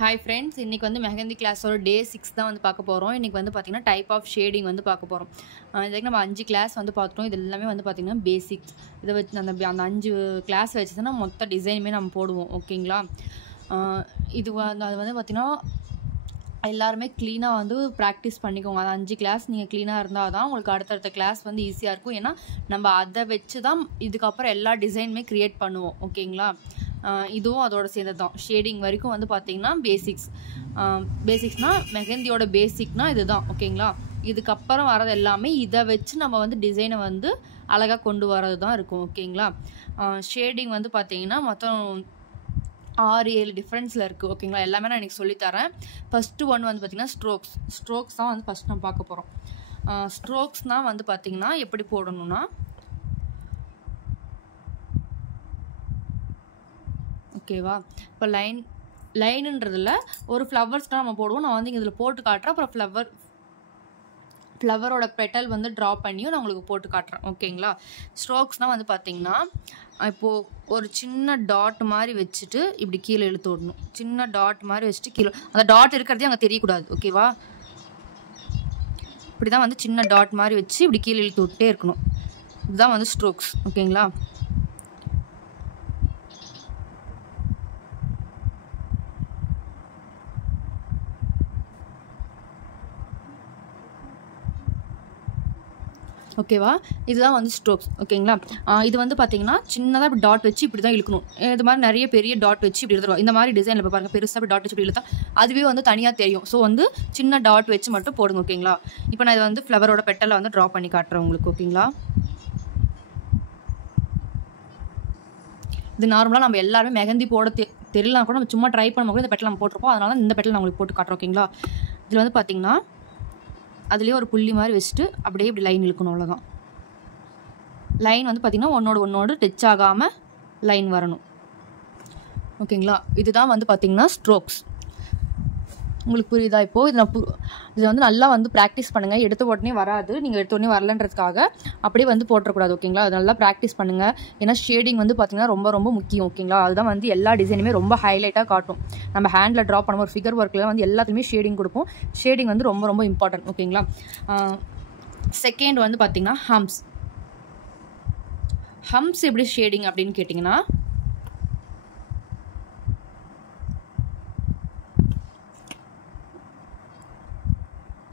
Hi friends, இன்னைக்கு வந்து மெஹந்தி கிளாஸோட டே 6 தான் வந்து பார்க்க போறோம். இன்னைக்கு வந்து பாத்தீங்கன்னா டைப் ஆஃப் ஷேடிங் வந்து பார்க்க போறோம். இதுக்கு நம்ம 5 கிளாஸ் வந்து பார்த்தோம். இது எல்லாமே வந்து பாத்தீங்கன்னா பேசிக்ஸ். இத வச்சு அந்த 5 கிளாஸ் வச்சு தான் மொத்த டிசைனுமே நம்ம போடுவோம். ஓகேங்களா? இது அது வந்து பாத்தீங்கன்னா எல்லாருமே க்ளீனாக வந்து ப்ராக்டிஸ் பண்ணிக்கோங்க. அது 5 கிளாஸ் நீங்கள் க்ளீனாக இருந்தால் தான் உங்களுக்கு அடுத்தடுத்த கிளாஸ் வந்து ஈஸியாக இருக்கும். ஏன்னா நம்ம அதை வச்சு தான் இதுக்கப்புறம் எல்லா டிசைனுமே க்ரியேட் பண்ணுவோம். ஓகேங்களா? இதுவும் அதோட சேர்ந்து தான் ஷேடிங் வரைக்கும் வந்து பார்த்தீங்கன்னா பேசிக்ஸ்னால் மெஹந்தியோட பேசிக்னால் இது தான். ஓகேங்களா? இதுக்கப்புறம் வரது எல்லாமே இதை வச்சு நம்ம வந்து டிசைனை வந்து அழகாக கொண்டு வரது தான் இருக்கும். ஓகேங்களா? ஷேடிங் வந்து பார்த்தீங்கன்னா மொத்தம் 6-7 டிஃப்ரென்ஸில் இருக்குது. ஓகேங்களா? எல்லாமே நான் இன்றைக்கி சொல்லித்தரேன். ஃபஸ்ட்டு ஒன் வந்து பார்த்திங்கன்னா ஸ்ட்ரோக்ஸ் தான் வந்து ஃபஸ்ட் நம்ம பார்க்க போகிறோம். ஸ்ட்ரோக்ஸ்னால் வந்து பார்த்திங்கன்னா எப்படி போடணும்னா, ஓகேவா, இப்போ லைனுன்றதில் ஒரு ஃப்ளவர்ஸ்லாம் நம்ம போடுவோம். நான் வந்து இதில் போட்டு காட்டுறேன். அப்புறம் ஃப்ளவரோட பெட்டல் வந்து ட்ரா பண்ணியும் நான் உங்களுக்கு போட்டு காட்டுறேன். ஓகேங்களா? ஸ்ட்ரோக்ஸ்னால் வந்து பார்த்திங்கன்னா இப்போது ஒரு சின்ன டாட் மாதிரி வச்சுட்டு இப்படி கீழே இழுத்து விடணும். சின்ன டாட் மாதிரி வச்சுட்டு கீழே அந்த டாட் இருக்கிறதே அங்கே தெரியக்கூடாது. ஓகேவா? இப்படி தான் வந்து சின்ன டாட் மாதிரி வச்சு இப்படி கீழே இழுத்து விட்டே இருக்கணும். இதுதான் வந்து ஸ்ட்ரோக்ஸ். ஓகேங்களா? ஓகேவா? இதுதான் வந்து ஸ்ட்ரோக்ஸ். ஓகேங்களா? இது வந்து பார்த்தீங்கன்னா சின்னதாக இப்படி டாட் வச்சு இப்படி தான் இழுக்கணும். இது மாதிரி நிறைய பெரிய டாட் வச்சு இப்படி எழுதுறோம். இந்த மாதிரி டிசைனில் இப்போ பாருங்கள், பெருசாக இப்படி டாட் வச்சு இப்படி இழுத்தா அதுவே வந்து தனியாக தெரியும். ஸோ வந்து சின்ன டாட் வச்சு மட்டும் போடுங்க. ஓகேங்களா? இப்போ நான் இது வந்து ஃப்ளவரோட பெட்டலை வந்து ட்ரா பண்ணி காட்டுறேன் உங்களுக்கு. ஓகேங்களா? இது நார்மலாக நம்ம எல்லாருமே மெஹந்தி போட தெரியலாம் கூட நம்ம சும்மா ட்ரை பண்ணும்போது இந்த பெட்டல் நம்ம போட்டிருப்போம். அதனால இந்த பெட்டல் நான் உங்களுக்கு போட்டு காட்டுறோம். ஓகேங்களா? இதில் வந்து பார்த்தீங்கன்னா அதுலேயே ஒரு புள்ளி மாதிரி வச்சுட்டு அப்படியே இப்படி லைன் இழுக்கணும். அவ்வளோதான். லைன் வந்து பார்த்திங்கன்னா ஒன்னோடு டச் ஆகாமல் லைன் வரணும். ஓகேங்களா? இதுதான் வந்து பார்த்திங்கன்னா ஸ்ட்ரோக்ஸ். உங்களுக்கு புரியுதா? இப்போது இதை வந்து நல்லா வந்து ப்ராக்டிஸ் பண்ணுங்கள். எடுத்த உடனே வராது. நீங்கள் எடுத்த உடனே வரலன்றதுக்காக அப்படியே வந்து போட்டுறக்கூடாது. ஓகேங்களா? அது நல்லா ப்ராக்டிஸ் பண்ணுங்கள். ஏன்னா ஷேடிங் வந்து பார்த்திங்கன்னா ரொம்ப ரொம்ப முக்கியம். ஓகேங்களா? அதுதான் வந்து எல்லா டிசைனுமே ரொம்ப ஹைலைட்டாக காட்டும். நம்ம ஹேண்டில் ட்ரா பண்ணுவோம். ஒரு ஃபிகர் ஒர்க்கில் வந்து எல்லாத்துலேயுமே ஷேடிங் கொடுப்போம். ஷேடிங் வந்து ரொம்ப ரொம்ப இம்பார்ட்டன்ட். ஓகேங்களா? செகண்ட் வந்து பார்த்திங்கன்னா ஹம்ஸ் எப்படி ஷேடிங் அப்படின்னு கேட்டிங்கன்னா,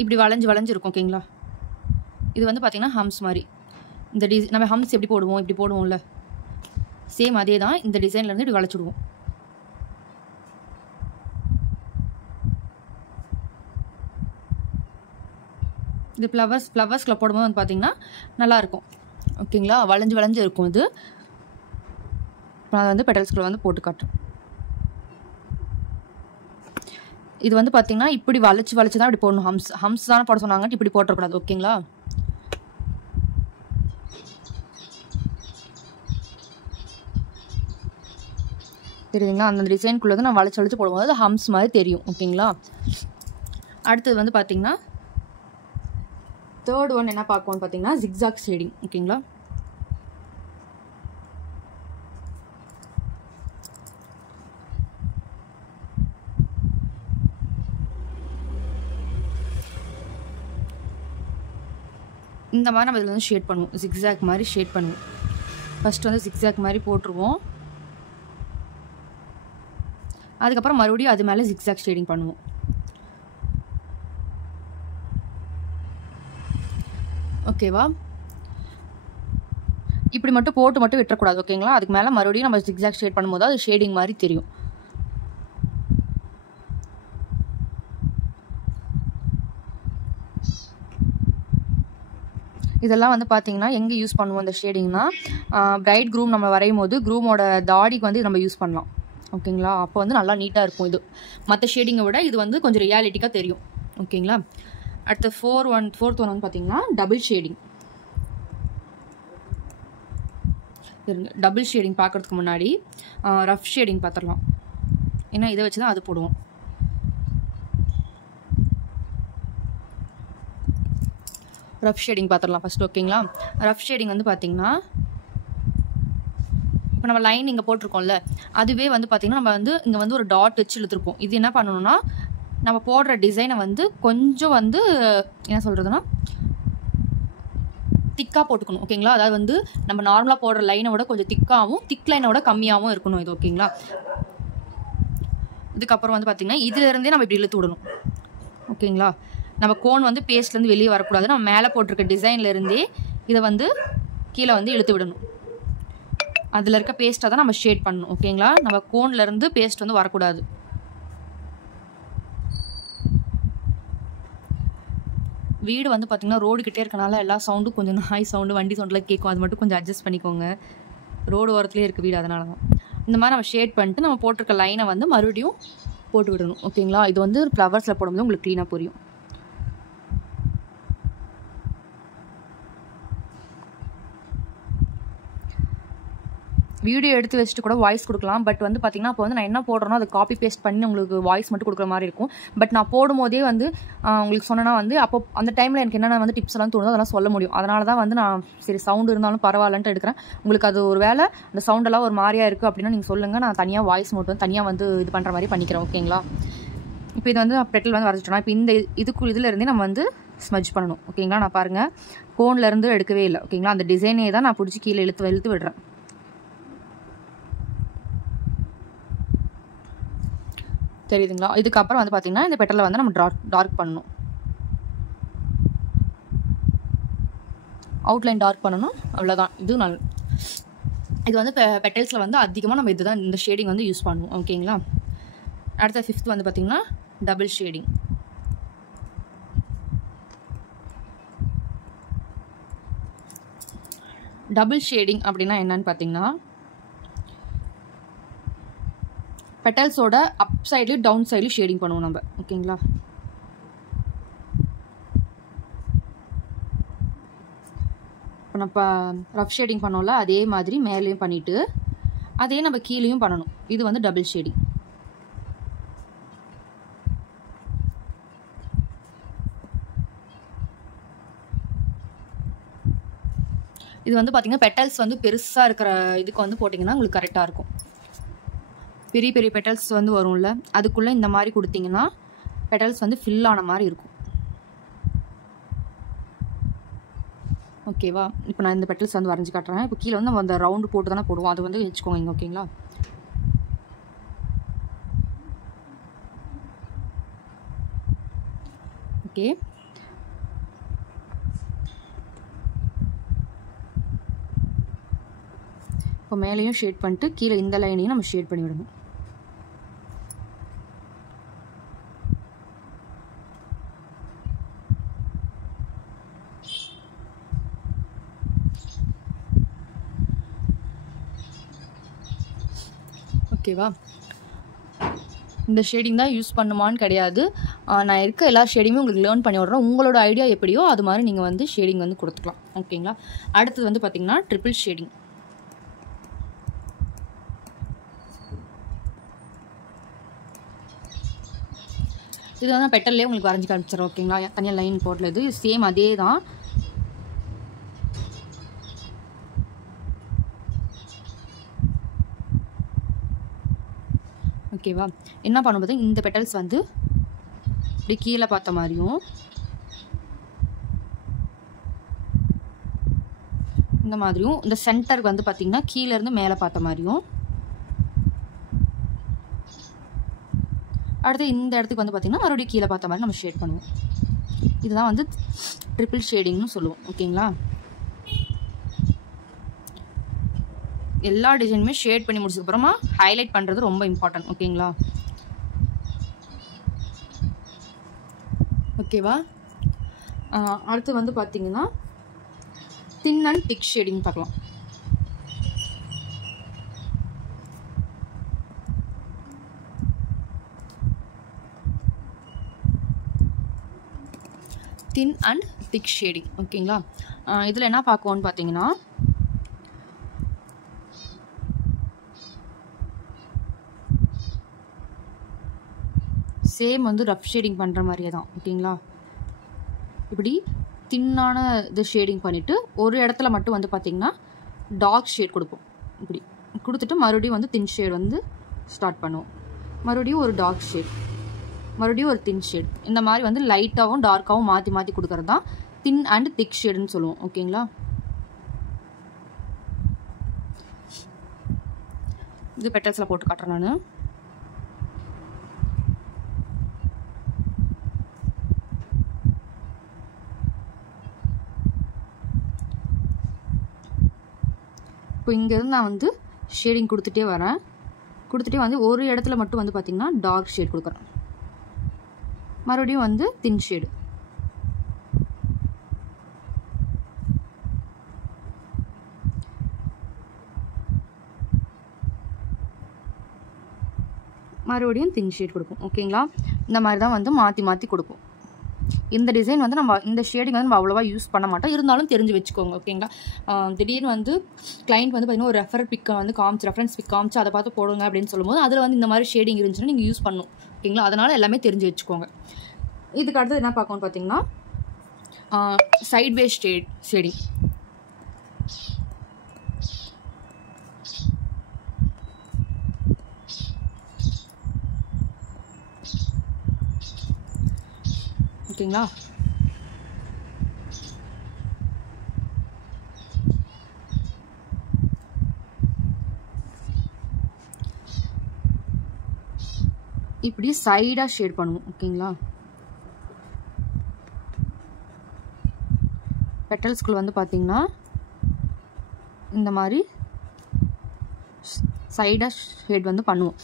இப்படி வளைஞ்சு இருக்கும். ஓகேங்களா? இது வந்து பார்த்திங்கன்னா ஹம்ஸ் மாதிரி. இந்த நம்ம ஹம்ஸ் எப்படி போடுவோம், இப்படி போடுவோம்ல, சேம் அதே தான். இந்த டிசைன்லேருந்து இப்படி வளைச்சிடுவோம். இது ஃப்ளவர்ஸில் போடும்போது வந்து பார்த்திங்கன்னா நல்லாயிருக்கும். ஓகேங்களா? வளைஞ்சு இருக்கும். இது நான் வந்து பெட்டல்ஸ்குள்ள வந்து போட்டு காட்டுறேன். இது வந்து பார்த்திங்கன்னா இப்படி வளைச்சு தான் இப்படி போடணும். ஹம்ஸ் தானே போட சொன்னாங்க, இப்படி போட்டக்கூடாது. ஓகேங்களா? தெரியுதுங்களா? அந்த டிசைனுக்குள்ளே நான் வளைச்சு போடும்போது அது ஹம்ஸ் மாதிரி தெரியும். ஓகேங்களா? அடுத்தது வந்து பார்த்திங்கன்னா தேர்ட் ஒன் என்ன பார்க்கணும்னு பார்த்தீங்கன்னா ஜிக்ஸாக் ஷேடிங். ஓகேங்களா? இந்த மாதிரி நம்ம இதில் வந்து ஷேட் பண்ணுவோம். ஜிக்ஸாக் மாதிரி ஷேட் பண்ணுவோம். ஃபஸ்ட்டு வந்து ஜிக்ஸாக் மாதிரி போட்டுருவோம். அதுக்கப்புறம் மறுபடியும் அது மேலே ஜிக்ஸாக் ஷேடிங் பண்ணுவோம். ஓகேவா? இப்படி மட்டும் போட்டு விட்டுறக்கூடாது. ஓகேங்களா? அதுக்கு மேலே மறுபடியும் நம்ம ஜிக்ஸாக் ஷேட் பண்ணும்போது அது ஷேடிங் மாதிரி தெரியும். இதெல்லாம் வந்து பார்த்தீங்கன்னா எங்கே யூஸ் பண்ணுவோம் இந்த ஷேடிங்னா, பிரைட் க்ரூம் நம்ம வரையும் போது க்ரூமோட தாடிக்கு வந்து நம்ம யூஸ் பண்ணலாம். ஓகேங்களா? அப்போ வந்து நல்லா நீட்டாக இருக்கும். இது மற்ற ஷேடிங்கை விட இது வந்து கொஞ்சம் ரியாலிட்டிக்காக தெரியும். ஓகேங்களா? அடுத்த ஃபோர்த் ஒன் வந்து பார்த்தீங்கன்னா டபுள் ஷேடிங். டபுள் ஷேடிங் பார்க்குறதுக்கு முன்னாடி ரஃப் ஷேடிங் பார்த்துடலாம். ஏன்னா இதை வச்சு தான் அது போடுவோம். ரஃப் ஷேடிங் பார்த்துடலாம் ஃபஸ்ட்டு. ஓகேங்களா? ரஃப் ஷேடிங் வந்து பார்த்திங்கன்னா இப்போ இப்போ நம்ம லைன் இங்கே போட்டிருக்கோம்ல, அதுவே வந்து பார்த்திங்கன்னா நம்ம வந்து இங்கே வந்து ஒரு டாட் வச்சு இழுத்துருப்போம். இது என்ன பண்ணணும்னா நம்ம போடுற டிசைனை வந்து கொஞ்சம் வந்து என்ன சொல்கிறதுனா திக்காக போட்டுக்கணும். ஓகேங்களா? அதாவது வந்து நம்ம நார்மலாக போடுற லைனை விட கொஞ்சம் திக்காகவும் திக் லைனை விட கம்மியாகவும் இருக்கணும் இது. ஓகேங்களா? இதுக்கப்புறம் வந்து பார்த்திங்கன்னா இதிலேருந்தே நம்ம இப்படி இழுத்து விடணும். ஓகேங்களா? நம்ம கோன் வந்து பேஸ்ட்லேருந்து வெளியே வரக்கூடாது. நம்ம மேலே போட்டிருக்க டிசைன்லேருந்தே இதை வந்து கீழே வந்து இழுத்து விடணும். அதில் இருக்க பேஸ்ட்டை தான் நம்ம ஷேட் பண்ணணும். ஓகேங்களா? நம்ம கோன்லேருந்து பேஸ்ட் வந்து வரக்கூடாது. வீடு வந்து பார்த்திங்கன்னா ரோடு கிட்டே இருக்கனால எல்லா சவுண்டும் கொஞ்சம் நாய் சவுண்டு வண்டி சவுண்டில் கேட்கும். அது மட்டும் கொஞ்சம் அட்ஜஸ்ட் பண்ணிக்கோங்க. ரோடு ஓரத்துலேயே இருக்குது வீடு, அதனால தான். இந்த மாதிரி நம்ம ஷேட் பண்ணிட்டு நம்ம போட்டிருக்க லைனை வந்து மறுபடியும் போட்டு விடணும். ஓகேங்களா? இது வந்து ஃப்ளவர்ஸில் போடும்போது உங்களுக்கு க்ளீனாக புரியும். வீடியோ எடுத்து வச்சுட்டு கூட வாய்ஸ் கொடுக்கலாம். பட் வந்து பார்த்திங்கன்னா அப்போ வந்து நான் என்ன போடுறேனோ அதை காப்பி பேஸ்ட் பண்ணி உங்களுக்கு வாய்ஸ் மட்டும் கொடுக்குற மாதிரி இருக்கும். பட் நான் போடும்போதே வந்து உங்களுக்கு சொன்னேன்னா வந்து அப்போ அந்த டைமில் எனக்கு என்னென்ன வந்து டிப்ஸ் எல்லாம் தோணுதோ அதெல்லாம் சொல்ல முடியும். அதனால தான் வந்து நான் சரி சவுண்டு இருந்தாலும் பரவாயில்லன்ட்டு எடுக்கிறேன். உங்களுக்கு அது ஒரு வேளை அந்த சவுண்டெல்லாம் ஒரு மாதிரியாக இருக்குது அப்படின்னா நீங்கள் சொல்லுங்கள். நான் தனியாக வாய்ஸ் மட்டும் தனியாக வந்து இது பண்ணுற மாதிரி பண்ணிக்கிறேன். ஓகேங்களா? இப்போ இது வந்து பெட்டல் வந்து வரைச்சிட்டோம்னா இப்போ இந்த இதிலேருந்தே நம்ம வந்து ஸ்மஜ் பண்ணணும். ஓகேங்களா? நான் பாருங்கள் கோன்லேருந்து எடுக்கவே இல்லை. ஓகேங்களா? அந்த டிசைனே தான் நான் பிடிச்சி கீழே இழுத்து விடுறேன். தெரியுதுங்களா? இதுக்கப்புறம் வந்து பார்த்திங்கன்னா இந்த பெட்டலில் வந்து நம்ம டார்க் பண்ணணும். அவுட்லைன் டார்க் பண்ணணும். அவ்வளோதான். இது வந்து பெட்டல்ஸில் வந்து அதிகமாக நம்ம இதுதான் இந்த ஷேடிங் வந்து யூஸ் பண்ணுவோம். ஓகேங்களா? அடுத்த 5th வந்து பார்த்திங்கன்னா டபுள் ஷேடிங். டபுள் ஷேடிங் அப்படின்னா என்னன்னு பார்த்தீங்கன்னா பெட்டல்ஸோட அப் சைட்லையும் டவுன் சைட்லையும் ஷேடிங் பண்ணுவோம் நம்ம. ஓகேங்களா? இப்போ நம்ம ரஃப் ஷேடிங் பண்ணோம்ல அதே மாதிரி மேலேயும் பண்ணிவிட்டு அதே நம்ம கீழேயும் பண்ணணும். இது வந்து டபுள் ஷேடிங். இது வந்து பார்த்திங்கன்னா பெட்டல்ஸ் வந்து பெருசாக இருக்கிற இதுக்கு வந்து போட்டிங்கன்னா உங்களுக்கு கரெக்டாக இருக்கும். பெரிய பெரிய பெட்டல்ஸ் வந்து வரும்ல அதுக்குள்ளே இந்த மாதிரி கொடுத்தீங்கன்னா பெட்டல்ஸ் வந்து ஃபில் ஆன மாதிரி இருக்கும். ஓகேவா? இப்போ நான் இந்த பெட்டல்ஸ் வந்து வரைஞ்சி காட்டுறேன். இப்போ கீழே வந்து நம்ம அந்த ரவுண்டு போட்டு தானே போடுவோம். அது வந்து வச்சுக்கோங்க இங்கே. ஓகேங்களா? ஓகே. இப்போ மேலேயும் ஷேட் பண்ணிட்டு கீழே இந்த லைனையும் நம்ம ஷேட் பண்ணி விடணும். ஓகேவா? இந்த ஷேடிங் தான் யூஸ் பண்ணுமான்னு கிடையாது. நான் இருக்க எல்லா ஷேடிங்குமே உங்களுக்கு லேர்ன் பண்ணி விட்றேன். உங்களோட ஐடியா எப்படியோ அது மாதிரி நீங்கள் வந்து ஷேடிங் வந்து கொடுத்துக்கலாம். ஓகேங்களா? அடுத்தது வந்து பார்த்திங்கன்னா ட்ரிபிள் ஷேடிங். இது வந்து பெட்டல்லே உங்களுக்கு வரைஞ்சி காமிச்சிடுறேன். ஓகேங்களா? தனியாக லைன் போடல. இது சேம் அதே தான். ஓகேவா? என்ன பண்ணும்போது இந்த பெட்டல்ஸ் வந்து இப்படி கீழே பார்த்த மாதிரியும் இந்த மாதிரியும் இந்த சென்டருக்கு வந்து பார்த்திங்கன்னா கீழேருந்து மேலே பார்த்த மாதிரியும் அடுத்து இந்த இடத்துக்கு வந்து பார்த்திங்கன்னா மறுபடியும் கீழே பார்த்த மாதிரி நம்ம ஷேட் பண்ணுவோம். இதுதான் வந்து ட்ரிபிள் ஷேடிங்னு சொல்லுவோம். ஓகேங்களா? எல்லா டிசைனுமே ஷேட் பண்ணி முடிச்சதுக்கப்புறமா ஹைலைட் பண்ணுறது ரொம்ப இம்பார்ட்டன்ட். ஓகேங்களா? ஓகேவா? அடுத்து வந்து பார்த்தீங்கன்னா தின் அண்ட் திக் ஷேடிங் பார்க்கலாம். Thin and thick shading. ஓகேங்களா? இதில் என்ன பார்க்குவோன்னு பார்த்தீங்கன்னா சேம் வந்து ரஃப் ஷேடிங் பண்ணுற மாதிரியே தான். ஓகேங்களா? இப்படி தின்னான இது ஷேடிங் பண்ணிவிட்டு ஒரு இடத்துல மட்டும் வந்து பார்த்திங்கன்னா டார்க் ஷேட் கொடுப்போம். இப்படி கொடுத்துட்டு மறுபடியும் வந்து தின் ஷேட் வந்து ஸ்டார்ட் பண்ணுவோம். மறுபடியும் ஒரு டார்க் ஷேட், மறுபடியும் ஒரு தின் ஷேட். இந்த மாதிரி வந்து லைட்டாகவும் டார்க்காகவும் மாற்றி மாற்றி கொடுக்கறது தான் தின் அண்ட் திக் ஷேடுன்னு சொல்லுவோம். ஓகேங்களா? இது பெட்டல்ஸில் போட்டு காட்டுறேன் நான். இப்போ இங்கேருந்து நான் வந்து ஷேடிங் கொடுத்துட்டே வரேன். கொடுத்துட்டே வந்து ஒரு இடத்துல மட்டும் வந்து பார்த்திங்கன்னா டார்க் ஷேட் கொடுக்குறேன். மறுபடியும் வந்து தின் ஷேடு. மறுபடியும் தின் ஷேட் கொடுப்போம். ஓகேங்களா? இந்த மாதிரி தான் வந்து மாற்றி மாற்றி கொடுப்போம். இந்த டிசைன் வந்து நம்ம இந்த ஷேடிங் வந்து நம்ம அவ்வளோவா யூஸ் பண்ண மாட்டோம், இருந்தாலும் தெரிஞ்சு வச்சுக்கோங்க. ஓகேங்களா? திடீர்னு வந்து கிளைண்ட் வந்து பார்த்திங்கன்னா ஒரு ரெஃபரன்ஸ் பிக் காமிச்சு அதை பார்த்து போடுங்க அப்படின்னு சொல்லும்போது அதில் வந்து இந்த மாதிரி ஷேடிங் இருந்துச்சுன்னா நீங்கள் யூஸ் பண்ணணும். ஓகேங்களா? அதனால் எல்லாமே தெரிஞ்சு வச்சுக்கோங்க. இதுக்கு அடுத்தது என்ன பார்க்கணும்னு பார்த்தீங்கன்னா சைட்வே ஷேடிங். ஓகேங்களா? இப்படி சைடாக ஷேட் பண்ணுவோம். ஓகேங்களா? பெட்டல்ஸ்குள்ள வந்து பார்த்தீங்கன்னா இந்த மாதிரி சைடாக ஷேட் வந்து பண்ணுவோம்.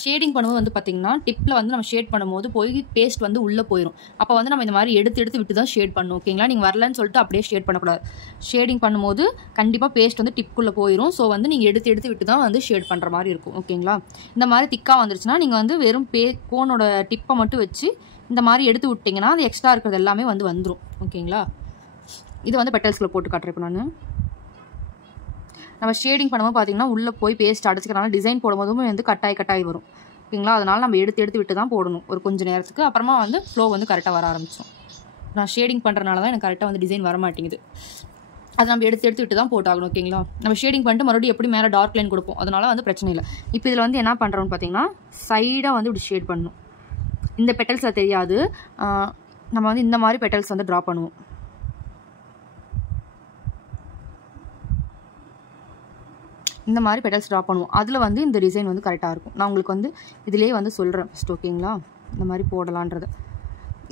ஷேடிங் பண்ணும்போது வந்து பார்த்திங்கன்னா டிப்பில் வந்து நம்ம ஷேட் பண்ணும்போது போய் பேஸ்ட் வந்து உள்ளே போயிடும். அப்போ வந்து நம்ம இந்த மாதிரி எடுத்து விட்டு தான் ஷேட் பண்ணணும். ஓகேங்களா? நீங்கள் வரலன்னு சொல்லிட்டு அப்படியே ஷேட் பண்ணக்கூடாது. ஷேடிங் பண்ணும்போது கண்டிப்பாக பேஸ்ட் வந்து டிப்புக்குள்ளே போயிடும். ஸோ வந்து நீங்கள் எடுத்து விட்டு தான் வந்து ஷேட் பண்ணுற மாதிரி இருக்கும். ஓகேங்களா? இந்த மாதிரி திக்காக வந்துருச்சுன்னா நீங்கள் வந்து வெறும் கோனோட டிப்பை மட்டும் வச்சு இந்த மாதிரி எடுத்து விட்டிங்கன்னா அது எக்ஸ்ட்ரா இருக்கிறது எல்லாமே வந்து வந்துடும். ஓகேங்களா? இது வந்து பெட்டல்ஸ்குள்ளே போட்டு காட்டுறேன் நான். நம்ம ஷேடிங் பண்ணும்போது பார்த்தீங்கன்னா உள்ளே போய் பேஸ்ட் அடைச்சிக்கிறனால டிசைன் போடும்போதும் வந்து கட்டாய் வரும். ஓகேங்களா? அதனால் நம்ம எடுத்து விட்டு தான் போடணும் ஒரு கொஞ்சம் நேரத்துக்கு. அப்புறமா வந்து ஃப்ளோ வந்து கரெக்டாக வர ஆரம்பிச்சோம். நான் ஷேடிங் பண்ணுறனால தான் எனக்கு கரெக்டாக வந்து டிசைன் வர மாட்டேங்குது. அதை நம்ம எடுத்து விட்டு தான் போட்டாகணும். ஓகேங்களா? நம்ம ஷேடிங் பண்ணிட்டு மறுபடியும் எப்படி மேலே டார்க் லைன் கொடுப்போம், அதனால வந்து பிரச்சனை இல்லை. இப்போ இதில் வந்து என்ன பண்ணுறோம்னு பார்த்தீங்கன்னா சைடாக வந்து இப்படி ஷேட் பண்ணணும். இந்த பெட்டல்ஸில் தெரியாது, நம்ம வந்து இந்த மாதிரி பெட்டல்ஸ் வந்து ட்ரா பண்ணுவோம். இந்த மாதிரி பெட்டல்ஸ் ட்ரா பண்ணுவோம். அதில் வந்து இந்த டிசைன் வந்து கரெக்டாக இருக்கும். நான் உங்களுக்கு வந்து இதிலே வந்து சொல்கிறேன் ஃபஸ்ட். ஓகேங்களா? இந்த மாதிரி போடலான்றது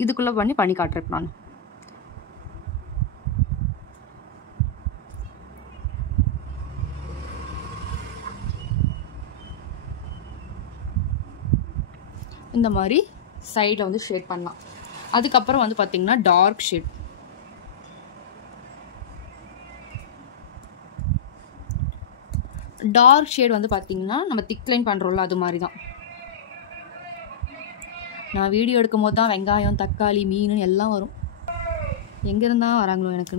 இதுக்குள்ளே பண்ணி காட்டுறேன் நான். இந்த மாதிரி சைடில் வந்து ஷேட் பண்ணலாம். அதுக்கப்புறம் வந்து பார்த்திங்கன்னா டார்க் ஷேட். டார்க் ஷேட் வந்து பார்த்திங்கன்னா நம்ம திக் லைன் பண்ணுறோம்ல அது மாதிரி தான். நான் வீடியோ எடுக்கும் போது தான் வெங்காயம், தக்காளி, மீன் எல்லாம் வரும். எங்கேருந்தா வராங்களோ எனக்கு.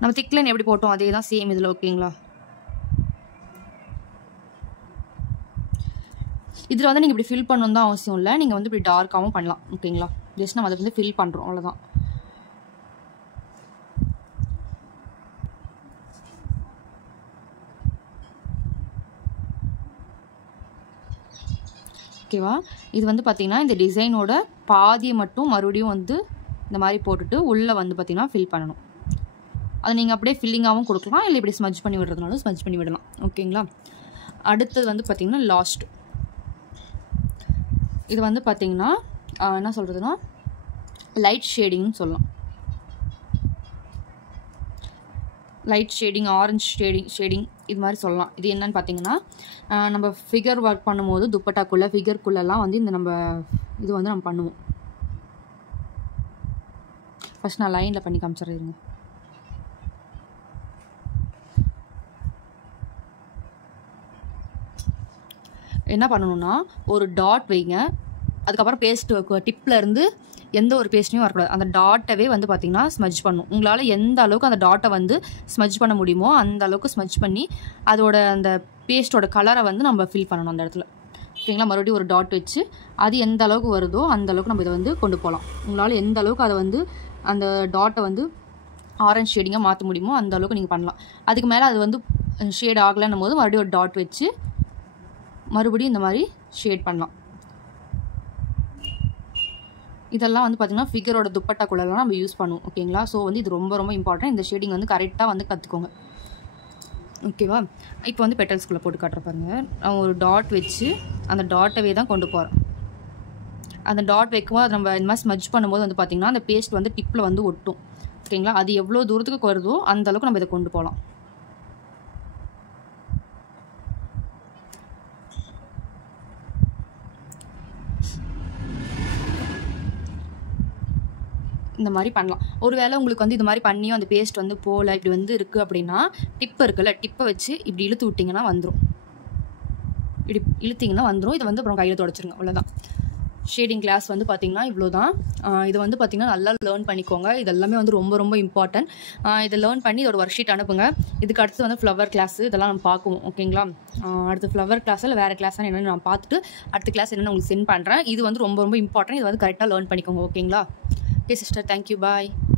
நம்ம திக் லைன் எப்படி போட்டோம் அதே தான் சேம் இதில். ஓகேங்களா? இதில் வந்து நீங்கள் இப்படி ஃபில் பண்ணணும் தான் அவசியம் இல்லை. நீங்கள் வந்து இப்படி டார்க்காகவும் பண்ணலாம். ஓகேங்களா? ஜஸ்ட் நம்ம அதை வந்து ஃபில் பண்ணுறோம், அவ்வளோதான். ஓகேவா? இது வந்து பார்த்திங்கன்னா இந்த டிசைனோட பாதியை மட்டும் மறுபடியும் வந்து இந்த மாதிரி போட்டுட்டு உள்ளே வந்து பார்த்திங்கன்னா ஃபில் பண்ணணும். அதை நீங்கள் அப்படியே ஃபில்லிங்காகவும் கொடுக்கலாம், இல்லை இப்படி ஸ்மஜ் பண்ணி விடுறதுனாலும் ஸ்மஜ் பண்ணி விடலாம். ஓகேங்களா? அடுத்தது வந்து பார்த்திங்கன்னா லாஸ்ட். இது வந்து பார்த்திங்கன்னா என்ன சொல்கிறதுனா லைட் ஷேடிங்னு சொல்லலாம். லைட் ஷேடிங், ஆரஞ்ச் ஷேடிங் இது மாதிரி சொல்லலாம். இது என்னன்னு பார்த்தீங்கன்னா நம்ம ஃபிகர் ஒர்க் பண்ணும்போது துப்பட்டாக்குள்ளே ஃபிகர்க்குள்ளெல்லாம் வந்து இந்த நம்ம இது வந்து நம்ம பண்ணுவோம். ஃபஸ்ட் நான் லைனில் பண்ணி காமிச்சிடுறேங்க. என்ன பண்ணணும்னா ஒரு டாட் வைங்க. அதுக்கப்புறம் பேஸ்ட் டிப்பில் இருந்து எந்த ஒரு பேஸ்ட்டையும் வரக்கூடாது. அந்த டாட்டவே வந்து பார்த்திங்கன்னா ஸ்மஜ் பண்ணும். உங்களால் எந்த அளவுக்கு அந்த டாட்டை வந்து ஸ்மஜ் பண்ண முடியுமோ அந்த அளவுக்கு ஸ்மஜ் பண்ணி அதோட அந்த பேஸ்ட்டோட கலரை வந்து நம்ம ஃபில் பண்ணணும் அந்த இடத்துல. ஓகேங்களா? மறுபடியும் ஒரு டாட் வச்சு அது எந்த அளவுக்கு வருதோ அந்த அளவுக்கு நம்ம இதை வந்து கொண்டு போகலாம். உங்களால் எந்த அளவுக்கு அதை வந்து அந்த டாட்டை வந்து ஆரஞ்ச் ஷேடிங்காக மாற்ற முடியுமோ அந்த அளவுக்கு நீங்கள் பண்ணலாம். அதுக்கு மேலே அது வந்து ஷேட் ஆகலைன்னும் போது மறுபடியும் ஒரு டாட் வச்சு மறுபடியும் இந்த மாதிரி ஷேட் பண்ணலாம். இதெல்லாம் வந்து பார்த்திங்கன்னா ஃபிகரோட துப்பட்டாக்குள்ளெல்லாம் நம்ம யூஸ் பண்ணுவோம். ஓகேங்களா? ஸோ வந்து இது ரொம்ப ரொம்ப இம்பார்ட்டன்ட். இந்த ஷேடிங் வந்து கரெக்டாக வந்து கற்றுக்கோங்க. ஓகேவா? இப்போ வந்து பெட்டல்ஸ்குள்ளே போட்டு காட்டுற பாருங்க. நான் ஒரு டாட் வச்சு அந்த டாட்டவே தான் கொண்டு போகிறேன். அந்த டாட் வைக்கும்போது அது நம்ம இந்த மாதிரி ஸ்மஜ் பண்ணும்போது வந்து பார்த்திங்கன்னா அந்த பேஸ்ட் வந்து டிப்பில் வந்து ஒட்டும். ஓகேங்களா? அது எவ்வளோ தூரத்துக்கு வருதோ அந்த அளவுக்கு நம்ம இதை கொண்டு போகலாம். இந்த மாதிரி பண்ணலாம். ஒருவேளை உங்களுக்கு வந்து இது மாதிரி பண்ணியும் அந்த பேஸ்ட் வந்து போகல, இப்படி வந்து இருக்குது அப்படின்னா டிப்பு இருக்குல்ல, டிப்பை வச்சு இப்படி இழுத்து விட்டிங்கன்னா வந்துடும். இப்படி இழுத்திங்கன்னா வந்துடும். இதை வந்து அப்புறம் கையில் தொடச்சிருங்க. அவ்வளோதான். ஷேடிங் கிளாஸ் வந்து பார்த்திங்கன்னா இவ்வளோ தான். இதை வந்து பார்த்திங்கன்னா நல்லா லேர்ன் பண்ணிக்கோங்க. இது எல்லாமே வந்து ரொம்ப ரொம்ப இம்பார்ட்டன்ட். இதை லேர்ன் பண்ணி இதோட ஒர்க் ஷீட் அனுப்புங்க. இதுக்கு அடுத்து வந்து ஃப்ளவர் கிளாஸ் இதெல்லாம் நம்ம பார்க்குவோம். ஓகேங்களா? அடுத்து ஃப்ளவர் கிளாஸில் வேறு கிளாஸாக என்னென்னு நான் பார்த்துட்டு அடுத்த கிளாஸ் என்னென்னு உங்களுக்கு சென்ட் பண்ணுறேன். இது வந்து ரொம்ப ரொம்ப இம்பார்ட்டன்ட். இது வந்து கரெக்டாக லேர்ன் பண்ணிக்கோங்க. ஓகேங்களா? Okay sister, thank you, bye.